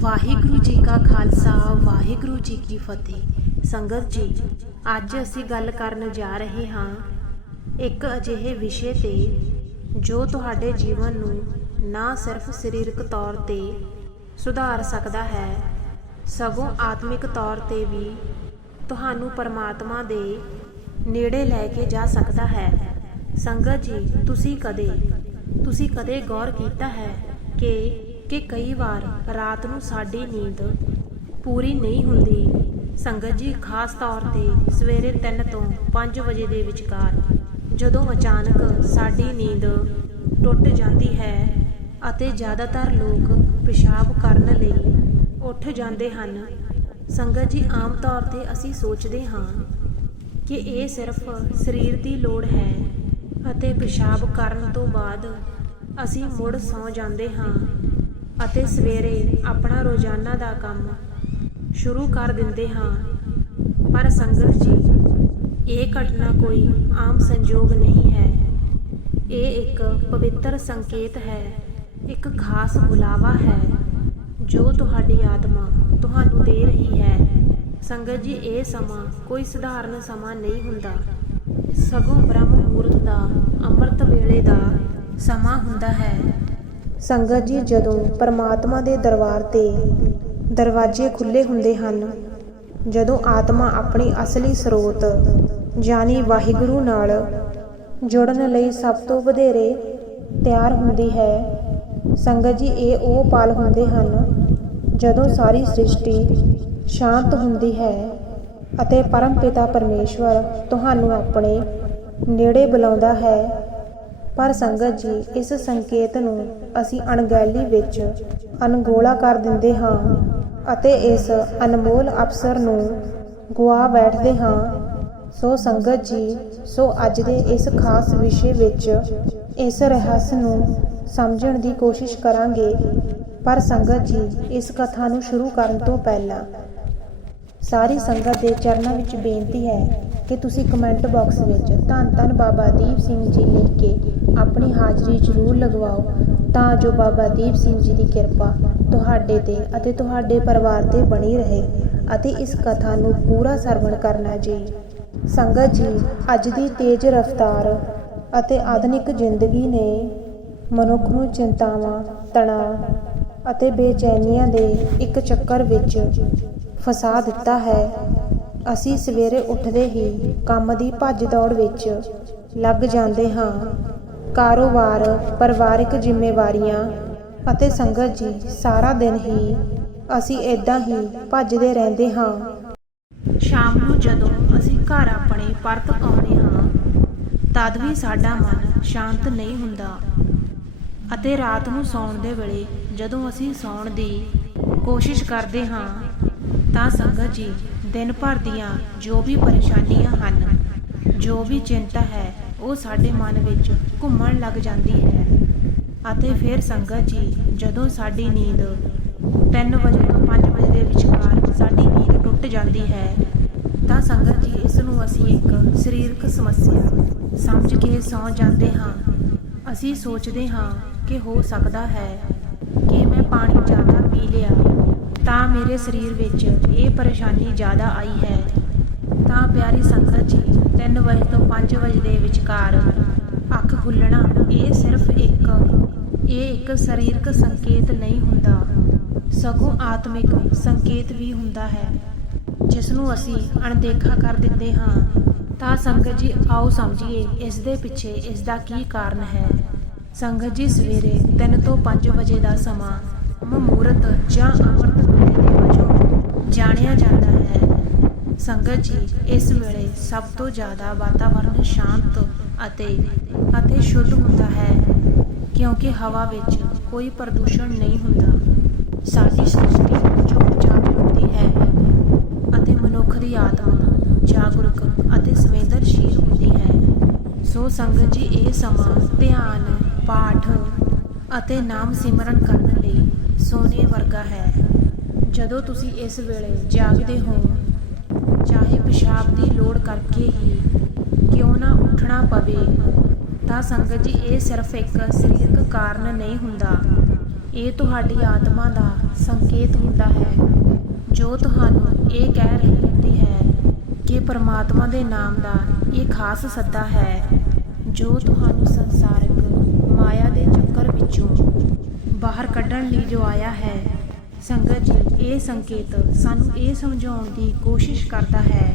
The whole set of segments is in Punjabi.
ਵਾਹਿਗੁਰੂ ਜੀ ਕਾ ਖਾਲਸਾ, ਵਾਹਿਗੁਰੂ ਜੀ ਕੀ ਫਤਿਹ। ਸੰਗਤ ਜੀ, ਅੱਜ ਅਸੀਂ ਗੱਲ ਕਰਨ ਜਾ ਰਹੇ ਹਾਂ ਇੱਕ ਅਜਿਹੇ ਵਿਸ਼ੇ ਤੇ ਜੋ ਤੁਹਾਡੇ ਜੀਵਨ ਨੂੰ ਨਾ ਸਿਰਫ ਸਰੀਰਕ ਤੌਰ ਤੇ ਸੁਧਾਰ ਸਕਦਾ ਹੈ, ਸਗੋਂ ਆਤਮਿਕ ਤੌਰ ਤੇ ਵੀ ਤੁਹਾਨੂੰ ਪਰਮਾਤਮਾ ਦੇ ਨੇੜੇ ਲੈ ਕੇ ਜਾ ਸਕਦਾ ਹੈ। ਸੰਗਤ ਜੀ, ਤੁਸੀਂ ਕਦੇ ਤੁਸੀਂ ਕਦੇ ਗੌਰ ਕੀਤਾ ਹੈ ਕਿ ਕਿ ਕਈ ਵਾਰ ਰਾਤ ਨੂੰ ਸਾਡੀ ਨੀਂਦ ਪੂਰੀ ਨਹੀਂ ਹੁੰਦੀ। ਸੰਗਤ ਜੀ, ਖਾਸ ਤੌਰ ਤੇ ਸਵੇਰੇ 3 ਤੋਂ 5 ਵਜੇ ਦੇ ਵਿਚਕਾਰ, ਜਦੋਂ ਅਚਾਨਕ ਸਾਡੀ ਨੀਂਦ ਟੁੱਟ ਜਾਂਦੀ ਹੈ ਅਤੇ ਜ਼ਿਆਦਾਤਰ ਲੋਕ ਪਿਸ਼ਾਬ ਕਰਨ ਲਈ ਉੱਠ ਜਾਂਦੇ ਹਨ, ਸੰਗਤ ਜੀ, ਆਮ ਤੌਰ ਤੇ ਅਸੀਂ ਸੋਚਦੇ ਹਾਂ ਕਿ ਇਹ ਸਿਰਫ ਸਰੀਰ ਦੀ ਲੋੜ ਹੈ ਅਤੇ ਪਿਸ਼ਾਬ ਕਰਨ ਤੋਂ ਬਾਅਦ ਅਸੀਂ ਮੁੜ ਸੌਂ ਜਾਂਦੇ ਹਾਂ। ਅਤੇ ਸਵੇਰੇ ਆਪਣਾ ਰੋਜ਼ਾਨਾ ਦਾ ਕੰਮ ਸ਼ੁਰੂ ਕਰ ਦਿੰਦੇ ਹਾਂ। ਪਰ ਸੰਗਤ ਜੀ, ਇਹ ਘਟਨਾ ਕੋਈ ਆਮ ਸੰਜੋਗ ਨਹੀਂ ਹੈ। ਇਹ ਇੱਕ ਪਵਿੱਤਰ ਸੰਕੇਤ ਹੈ, ਇੱਕ ਖਾਸ ਬੁਲਾਵਾ ਹੈ, ਜੋ ਤੁਹਾਡੀ ਆਤਮਾ ਤੁਹਾਨੂੰ ਦੇ ਰਹੀ ਹੈ। ਸੰਗਤ ਜੀ, ਇਹ ਸਮਾਂ ਕੋਈ ਸਧਾਰਨ ਸਮਾਂ ਨਹੀਂ ਹੁੰਦਾ। ਸਗੋਂ ਬ੍ਰਹਮ ਮੂਰਤ ਦਾ, ਅੰਮ੍ਰਿਤ ਵੇਲੇ ਦਾ ਸਮਾਂ ਹੁੰਦਾ ਹੈ। ਸੰਗਤ ਜੀ, ਜਦੋਂ ਪਰਮਾਤਮਾ ਦੇ ਦਰਬਾਰ ਤੇ ਦਰਵਾਜ਼ੇ ਖੁੱਲੇ ਹੁੰਦੇ ਹਨ, ਜਦੋਂ ਆਤਮਾ ਆਪਣੀ ਅਸਲੀ ਸਰੋਤ ਜਾਨੀ ਵਾਹਿਗੁਰੂ ਨਾਲ ਜੁੜਨ ਲਈ ਸਭ ਤੋਂ ਵਧੇਰੇ ਤਿਆਰ ਹੁੰਦੀ ਹੈ, ਸੰਗਤ ਜੀ, ਇਹ ਉਹ ਪਾਲ ਹੁੰਦੇ ਹਨ, ਜਦੋਂ ਸਾਰੀ ਸ੍ਰਿਸ਼ਟੀ ਸ਼ਾਂਤ ਹੁੰਦੀ ਹੈ ਅਤੇ ਪਰਮ ਪਿਤਾ ਪਰਮੇਸ਼ਵਰ ਤੁਹਾਨੂੰ ਆਪਣੇ ਨੇੜੇ ਬੁਲਾਉਂਦਾ ਹੈ ਪਰ ਸੰਗਤ ਜੀ, ਇਸ ਸੰਕੇਤ ਨੂੰ ਅਸੀਂ ਅਣਗਹਿਲੀ ਵਿੱਚ ਅਣਗੋਲਾ ਕਰ ਦਿੰਦੇ ਹਾਂ ਅਤੇ ਇਸ ਅਨਮੋਲ ਅਵਸਰ ਨੂੰ ਗੁਆ ਬੈਠਦੇ ਹਾਂ। ਸੋ ਸੰਗਤ ਜੀ, ਸੋ ਅੱਜ ਦੇ ਇਸ ਖਾਸ ਵਿਸ਼ੇ ਵਿੱਚ ਇਸ ਰਹੱਸ ਨੂੰ ਸਮਝਣ ਦੀ ਕੋਸ਼ਿਸ਼ ਕਰਾਂਗੇ। ਪਰ ਸੰਗਤ ਜੀ, ਇਸ ਕਥਾ ਨੂੰ ਸ਼ੁਰੂ ਕਰਨ ਤੋਂ ਪਹਿਲਾਂ ਸਾਰੀ ਸੰਗਤ ਦੇ ਚਰਨਾਂ ਵਿੱਚ ਬੇਨਤੀ ਹੈ ਕਿ ਤੁਸੀਂ ਕਮੈਂਟ ਬਾਕਸ ਵਿੱਚ ਧੰਨ ਧੰਨ ਬਾਬਾ ਦੀਪ ਸਿੰਘ ਜੀ ਲਿਖ ਕੇ ਆਪਣੀ ਹਾਜ਼ਰੀ ਜ਼ਰੂਰ ਲਗਵਾਓ, ਤਾਂ ਜੋ ਬਾਬਾ ਦੀਪ ਸਿੰਘ ਜੀ ਦੀ ਕਿਰਪਾ ਤੁਹਾਡੇ ਤੇ ਅਤੇ ਤੁਹਾਡੇ ਪਰਿਵਾਰ ਤੇ ਬਣੀ ਰਹੇ ਅਤੇ ਇਸ ਕਥਾ ਨੂੰ ਪੂਰਾ ਸਰਵਣ ਕਰਨਾ ਜੀ। ਸੰਗਤ ਜੀ, ਅੱਜ ਦੀ ਤੇਜ਼ ਰਫ਼ਤਾਰ ਅਤੇ ਆਧੁਨਿਕ ਜ਼ਿੰਦਗੀ ਨੇ ਮਨੁੱਖ ਨੂੰ ਚਿੰਤਾਵਾਂ, ਤਣਾਅ ਅਤੇ ਬੇਚੈਨੀਆਂ ਦੇ ਇੱਕ ਚੱਕਰ ਵਿੱਚ ਫਸਾ ਦਿੱਤਾ ਹੈ। ਅਸੀਂ ਸਵੇਰੇ ਉੱਠਦੇ ਹੀ ਕੰਮ ਦੀ ਭੱਜ ਦੌੜ ਵਿੱਚ ਲੱਗ ਜਾਂਦੇ ਹਾਂ। ਕਾਰੋਬਾਰ, ਪਰਿਵਾਰਿਕ ਜ਼ਿੰਮੇਵਾਰੀਆਂ ਅਤੇ ਸੰਗਤ ਜੀ, ਸਾਰਾ ਦਿਨ ਹੀ ਅਸੀਂ ਇਦਾਂ ਹੀ ਭੱਜਦੇ ਰਹਿੰਦੇ ਹਾਂ। ਸ਼ਾਮ ਨੂੰ ਜਦੋਂ ਅਸੀਂ ਘਰ ਆਪਣੇ ਪਰਤ ਆਉਂਦੇ ਹਾਂ, ਤਦ ਵੀ ਸਾਡਾ ਮਨ ਸ਼ਾਂਤ ਨਹੀਂ ਹੁੰਦਾ ਅਤੇ ਰਾਤ ਨੂੰ ਸੌਣ ਦੇ ਵੇਲੇ ਜਦੋਂ ਅਸੀਂ ਸੌਣ ਦੀ ਕੋਸ਼ਿਸ਼ ਕਰਦੇ ਹਾਂ, ਤਾਂ ਸੰਗਤ ਜੀ ਦਿਨ ਭਰ ਦੀਆਂ ਜੋ ਵੀ ਪਰੇਸ਼ਾਨੀਆਂ ਹਨ, ਜੋ ਵੀ ਚਿੰਤਾ ਹੈ, ਉਹ ਸਾਡੇ ਮਨ ਵਿੱਚ ਘੁੰਮਣ ਲੱਗ ਜਾਂਦੀ ਹੈ। ਅਤੇ ਫਿਰ ਸੰਗਤ ਜੀ, ਜਦੋਂ ਸਾਡੀ ਨੀਂਦ 3 ਵਜੇ ਤੋਂ 5 ਵਜੇ ਦੇ ਵਿਚਕਾਰ ਸਾਡੀ ਨੀਂਦ ਟੁੱਟ ਜਾਂਦੀ ਹੈ, ਤਾਂ ਸੰਗਤ ਜੀ, ਇਸ ਨੂੰ ਅਸੀਂ ਇੱਕ ਸਰੀਰਕ ਸਮੱਸਿਆ ਸਮਝ ਕੇ ਸੌ ਜਾਂਦੇ ਹਾਂ। ਅਸੀਂ ਸੋਚਦੇ ਹਾਂ ਕਿ ਹੋ ਸਕਦਾ ਹੈ ਕਿ ਮੈਂ ਪਾਣੀ ਜ਼ਿਆਦਾ ਪੀ ਲਿਆ। ਤਾਂ ਮੇਰੇ ਸਰੀਰ ਵਿੱਚ ਇਹ ਪਰੇਸ਼ਾਨੀ ਜ਼ਿਆਦਾ ਆਈ ਹੈ। ਤਾਂ ਪਿਆਰੀ ਸੰਗਤ ਜੀ 3 ਵਜੇ ਤੋਂ 5 ਵਜੇ ਦੇ ਵਿਚਕਾਰ ਅੱਖ ਖੁੱਲਣਾ, ਇਹ ਸਿਰਫ ਇੱਕ, ਇਹ ਇੱਕ ਸਰੀਰਕ ਸੰਕੇਤ ਨਹੀਂ ਹੁੰਦਾ। ਸਗੋਂ ਆਤਮਿਕ ਸੰਕੇਤ ਵੀ ਹੁੰਦਾ ਹੈ। ਜਿਸ ਨੂੰ ਅਸੀਂ ਅਣਦੇਖਾ ਕਰ ਦਿੰਦੇ ਹਾਂ, ਤਾਂ ਸੰਗਤ ਜੀ, ਆਓ ਸਮਝੀਏ, ਇਸ ਦੇ ਪਿੱਛੇ ਇਸ ਦਾ ਕੀ ਕਾਰਨ ਹੈ? ਸੰਗਤ ਜੀ, ਸਵੇਰੇ 3 ਤੋਂ 5 ਵਜੇ ਦਾ ਸਮਾਂ ਮਮੂਰਤ ਜਾਂ ਅੰਮ੍ਰਿਤ ਜਾਣਿਆ ਜਾਂਦਾ ਹੈ। ਸੰਗਤ ਜੀ, ਇਸ ਵੇਲੇ ਸਭ ਤੋਂ ਜ਼ਿਆਦਾ ਵਾਤਾਵਰਣ ਸ਼ਾਂਤ ਅਤੇ ਅਤੇ ਸ਼ੁੱਧ ਹੁੰਦਾ ਹੈ, ਕਿਉਂਕਿ ਹਵਾ ਵਿੱਚ ਕੋਈ ਪ੍ਰਦੂਸ਼ਣ ਨਹੀਂ ਹੁੰਦਾ। ਸਾਡੀ ਸ੍ਰਿਸ਼ਟੀ ਚੁੱਪਚਾਪ ਹੁੰਦੀ ਹੈ ਅਤੇ ਮਨੁੱਖ ਦੀ ਆਤਮਾ ਜਾਗਰੂਕ ਅਤੇ ਸੰਵੇਦਨਸ਼ੀਲ ਹੁੰਦੀ ਹੈ। ਸੋ ਸੰਗਤ ਜੀ, ਇਹ ਸਮਾਂ ਧਿਆਨ, ਪਾਠ ਅਤੇ ਨਾਮ ਸਿਮਰਨ ਕਰਨ ਲਈ ਸੋਨੇ ਵਰਗਾ ਹੈ। ਜਦੋਂ ਤੁਸੀਂ ਇਸ ਵੇਲੇ ਜਾਗਦੇ ਹੋ, ਚਾਹੇ ਪਿਸ਼ਾਬ ਦੀ ਲੋੜ ਕਰਕੇ ਹੀ ਕਿਉਂ ਨਾ ਉੱਠਣਾ ਪਵੇ, ਤਾਂ ਸੰਗਤ ਜੀ, ਇਹ ਸਿਰਫ ਇੱਕ ਸਰੀਰਕ ਕਾਰਨ ਨਹੀਂ ਹੁੰਦਾ। ਇਹ ਤੁਹਾਡੀ ਆਤਮਾ ਦਾ ਸੰਕੇਤ ਹੁੰਦਾ ਹੈ। ਜੋ ਤੁਹਾਨੂੰ ਇਹ ਕਹਿ ਰਹੀ ਹੁੰਦੀ ਹੈ ਕਿ ਪਰਮਾਤਮਾ ਦੇ ਨਾਮ ਦਾ ਇਹ ਖਾਸ ਸੱਦਾ ਹੈ, ਜੋ ਤੁਹਾਨੂੰ ਸੰਸਾਰਿਕ ਮਾਇਆ ਦੇ ਚੱਕਰ ਵਿੱਚੋਂ ਬਾਹਰ ਕੱਢਣ ਲਈ ਜੋ ਆਇਆ ਹੈ ਸੰਗਤ ਜੀ, ਇਹ ਸੰਕੇਤ ਸਾਨੂੰ ਇਹ ਸਮਝਾਉਣ ਦੀ ਕੋਸ਼ਿਸ਼ ਕਰਦਾ ਹੈ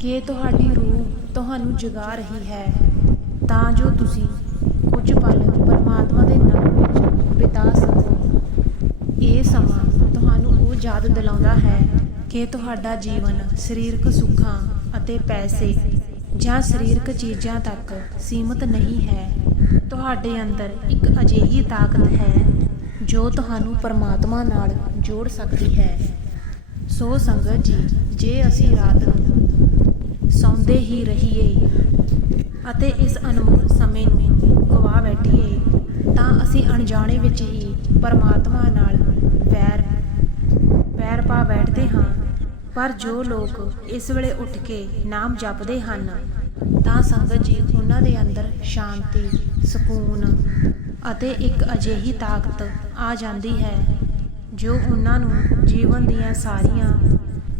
ਕਿ ਤੁਹਾਡੀ ਰੂਹ ਤੁਹਾਨੂੰ ਜਗਾ ਰਹੀ ਹੈ। ਤਾਂ ਜੋ ਤੁਸੀਂ ਕੁਝ ਪਲ ਪਰਮਾਤਮਾ ਦੇ ਨਾਮ ਵਿੱਚ ਬਿਤਾ ਸਕੋ। ਇਹ ਸਮਾਂ ਤੁਹਾਨੂੰ ਉਹ ਯਾਦ ਦਿਲਾਉਂਦਾ ਹੈ ਕਿ ਤੁਹਾਡਾ ਜੀਵਨ ਸਰੀਰਕ ਸੁੱਖਾਂ ਅਤੇ ਪੈਸੇ ਜਾਂ ਸਰੀਰਕ ਚੀਜ਼ਾਂ ਤੱਕ ਸੀਮਤ ਨਹੀਂ ਹੈ। ਤੁਹਾਡੇ ਅੰਦਰ ਇੱਕ ਅਜਿਹੀ ਤਾਕਤ ਹੈ ਜੋ ਤੁਹਾਨੂੰ ਪਰਮਾਤਮਾ ਨਾਲ ਜੋੜ ਸਕਦੀ ਹੈ। ਸੋ ਸੰਗਤ ਜੀ, ਜੇ ਅਸੀਂ ਰਾਤ ਨੂੰ ਸੌਂਦੇ ਹੀ ਰਹੀਏ ਅਤੇ ਇਸ ਅਨਮੋਲ ਸਮੇਂ ਨੂੰ ਗਵਾ ਬੈਠੀਏ, ਤਾਂ ਅਸੀਂ ਅਣਜਾਣੇ ਵਿੱਚ ਹੀ ਪਰਮਾਤਮਾ ਨਾਲ ਵੈਰ ਵੈਰ ਪਾ ਬੈਠਦੇ ਹਾਂ। ਪਰ ਜੋ ਲੋਕ ਇਸ ਵੇਲੇ ਉੱਠ ਕੇ ਨਾਮ ਜਪਦੇ ਹਨ, ਤਾਂ ਸੰਗਤ ਜੀ ਉਹਨਾਂ ਦੇ ਅੰਦਰ ਸ਼ਾਂਤੀ, ਸਕੂਨ ਅਤੇ ਇੱਕ ਅਜਿਹੀ ਤਾਕਤ ਆ ਜਾਂਦੀ ਹੈ ਜੋ ਉਹਨਾਂ ਨੂੰ ਜੀਵਨ ਦੀਆਂ ਸਾਰੀਆਂ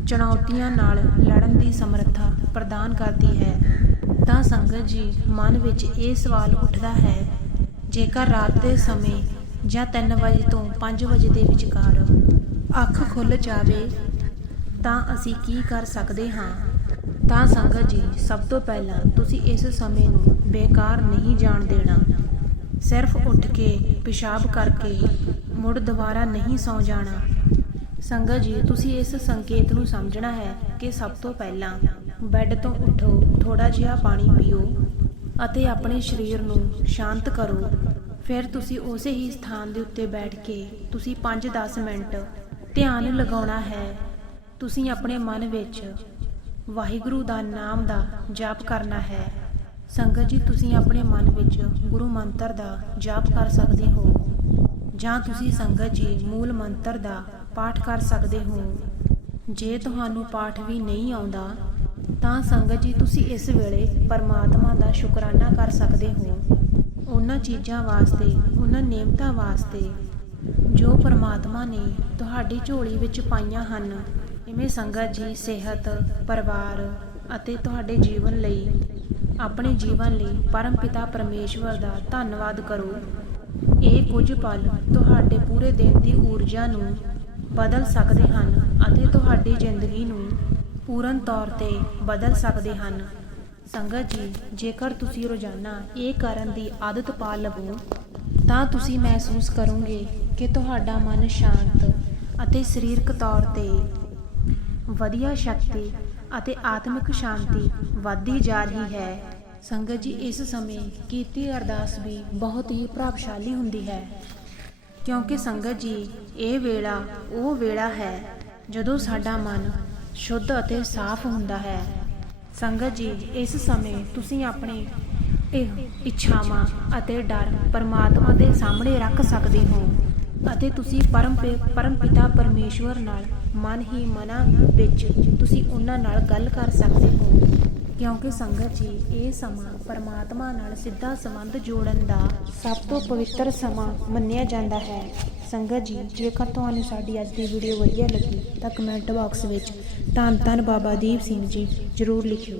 ਚੁਣੌਤੀਆਂ ਨਾਲ ਲੜਨ ਦੀ ਸਮਰੱਥਾ ਪ੍ਰਦਾਨ ਕਰਦੀ ਹੈ, ਤਾਂ ਸੰਗਤ ਜੀ ਮਨ ਵਿੱਚ ਇਹ ਸਵਾਲ ਉੱਠਦਾ ਹੈ, ਜੇਕਰ ਰਾਤ ਦੇ ਸਮੇਂ ਜਾਂ 3 ਵਜੇ ਤੋਂ 5 ਵਜੇ ਦੇ ਵਿਚਕਾਰ ਅੱਖ ਖੁੱਲ ਜਾਵੇ, ਤਾਂ ਅਸੀਂ ਕੀ ਕਰ ਸਕਦੇ ਹਾਂ? ਤਾਂ ਸੰਗਤ ਜੀ, ਸਭ ਤੋਂ ਪਹਿਲਾਂ ਤੁਸੀਂ ਇਸ ਸਮੇਂ ਨੂੰ ਬੇਕਾਰ ਨਹੀਂ ਜਾਣ ਦੇਣਾ। ਸਿਰਫ ਉੱਠ ਕੇ ਪਿਸ਼ਾਬ ਕਰਕੇ ਮੁੜ ਦੁਬਾਰਾ ਨਹੀਂ ਸੌ ਜਾਣਾ। ਸੰਗਤ ਜੀ, ਤੁਸੀਂ ਇਸ ਸੰਕੇਤ ਨੂੰ ਸਮਝਣਾ ਹੈ ਕਿ ਸਭ ਤੋਂ ਪਹਿਲਾਂ ਬੈੱਡ ਤੋਂ ਉੱਠੋ ਥੋੜਾ ਜਿਹਾ ਪਾਣੀ ਪੀਓ ਅਤੇ ਆਪਣੇ ਸਰੀਰ ਨੂੰ ਸ਼ਾਂਤ ਕਰੋ। ਫਿਰ ਤੁਸੀਂ ਉਸੇ ਹੀ ਸਥਾਨ ਦੇ ਉੱਤੇ ਬੈਠ ਕੇ ਤੁਸੀਂ 5-10 ਮਿੰਟ ਧਿਆਨ ਲਗਾਉਣਾ ਹੈ। ਤੁਸੀਂ ਆਪਣੇ ਮਨ ਵਿੱਚ ਵਾਹਿਗੁਰੂ ਦਾ ਨਾਮ ਦਾ ਜਾਪ ਕਰਨਾ ਹੈ। ਸੰਗਤ ਜੀ, ਤੁਸੀਂ ਆਪਣੇ ਮਨ ਵਿੱਚ ਗੁਰੂ ਮੰਤਰ ਦਾ ਜਾਪ ਕਰ ਸਕਦੇ ਹੋ ਜਾਂ ਤੁਸੀਂ ਸੰਗਤ ਜੀ, ਮੂਲ ਮੰਤਰ ਦਾ ਪਾਠ ਕਰ ਸਕਦੇ ਹੋ। ਜੇ ਤੁਹਾਨੂੰ ਪਾਠ ਵੀ ਨਹੀਂ ਆਉਂਦਾ, ਤਾਂ ਸੰਗਤ ਜੀ, ਤੁਸੀਂ ਇਸ ਵੇਲੇ ਪਰਮਾਤਮਾ ਦਾ ਸ਼ੁਕਰਾਨਾ ਕਰ ਸਕਦੇ ਹੋ। ਉਹਨਾਂ ਚੀਜ਼ਾਂ ਵਾਸਤੇ, ਉਹਨਾਂ ਨੇਮਤਾਂ ਵਾਸਤੇ ਜੋ ਪਰਮਾਤਮਾ ਨੇ ਤੁਹਾਡੀ ਝੋਲੀ ਵਿੱਚ ਪਾਈਆਂ ਹਨ ਇਵੇਂ ਸੰਗਤ ਜੀ, ਸਿਹਤ, ਪਰਿਵਾਰ ਅਤੇ ਤੁਹਾਡੇ ਜੀਵਨ ਲਈ ਆਪਣੇ ਜੀਵਨ ਲਈ ਪਰਮ ਪਿਤਾ ਪਰਮੇਸ਼ਵਰ ਦਾ ਧੰਨਵਾਦ ਕਰੋ। ਇਹ ਕੁਝ ਪਲ ਤੁਹਾਡੇ ਪੂਰੇ ਦਿਨ ਦੀ ਊਰਜਾ ਨੂੰ ਬਦਲ ਸਕਦੇ ਹਨ ਅਤੇ ਤੁਹਾਡੀ ਜ਼ਿੰਦਗੀ ਨੂੰ ਪੂਰਨ ਤੌਰ ਤੇ ਬਦਲ ਸਕਦੇ ਹਨ। ਸੰਗਤ ਜੀ, ਜੇਕਰ ਤੁਸੀਂ ਰੋਜ਼ਾਨਾ ਇਹ ਕਰਨ ਦੀ ਆਦਤ ਪਾ ਲਵੋ, ਤਾਂ ਤੁਸੀਂ ਮਹਿਸੂਸ ਕਰੋਗੇ ਕਿ ਤੁਹਾਡਾ ਮਨ ਸ਼ਾਂਤ ਅਤੇ ਸਰੀਰਕ ਤੌਰ ਤੇ ਵਧੀਆ ਸ਼ਕਤੀ ਅਤੇ ਆਤਮਿਕ ਸ਼ਾਂਤੀ ਵੱਧਦੀ ਜਾ ਰਹੀ ਹੈ। ਸੰਗਤ ਜੀ, ਇਸ ਸਮੇਂ ਕੀਤੀ ਅਰਦਾਸ ਵੀ ਬਹੁਤ ਹੀ ਪ੍ਰਭਾਵਸ਼ਾਲੀ ਹੁੰਦੀ ਹੈ। ਕਿਉਂਕਿ ਸੰਗਤ ਜੀ, ਇਹ ਵੇਲਾ ਉਹ ਵੇਲਾ ਹੈ ਜਦੋਂ ਸਾਡਾ ਮਨ ਸ਼ੁੱਧ ਅਤੇ ਸਾਫ਼ ਹੁੰਦਾ ਹੈ। ਸੰਗਤ ਜੀ, ਇਸ ਸਮੇਂ ਤੁਸੀਂ ਆਪਣੇ ਇਹ ਇੱਛਾਵਾਂ ਅਤੇ ਡਰ ਪਰਮਾਤਮਾ ਦੇ ਸਾਹਮਣੇ ਰੱਖ ਸਕਦੇ ਹੋ ਅਤੇ ਤੁਸੀਂ ਪਰਮ ਪਰਮ ਪਿਤਾ ਪਰਮੇਸ਼ਵਰ ਨਾਲ ਮਨ ਹੀ ਮਨਾ ਵਿੱਚ ਤੁਸੀਂ ਉਹਨਾਂ ਨਾਲ ਗੱਲ ਕਰ ਸਕਦੇ ਹੋ। ਕਿਉਂਕਿ ਸੰਗਤ ਜੀ, ਇਹ ਸਮਾਂ ਪਰਮਾਤਮਾ ਨਾਲ ਸਿੱਧਾ ਸੰਬੰਧ ਜੋੜਨ ਦਾ ਸਭ ਤੋਂ ਪਵਿੱਤਰ ਸਮਾਂ ਮੰਨਿਆ ਜਾਂਦਾ ਹੈ। ਸੰਗਤ ਜੀ, ਜੇਕਰ ਤੁਹਾਨੂੰ ਸਾਡੀ ਅੱਜ ਦੀ ਵੀਡੀਓ ਵਧੀਆ ਲੱਗੀ, ਤਾਂ ਕਮੈਂਟ ਬਾਕਸ ਵਿੱਚ ਧੰਨ ਧੰਨ ਬਾਬਾ ਦੀਪ ਸਿੰਘ ਜੀ ਜ਼ਰੂਰ ਲਿਖਿਓ।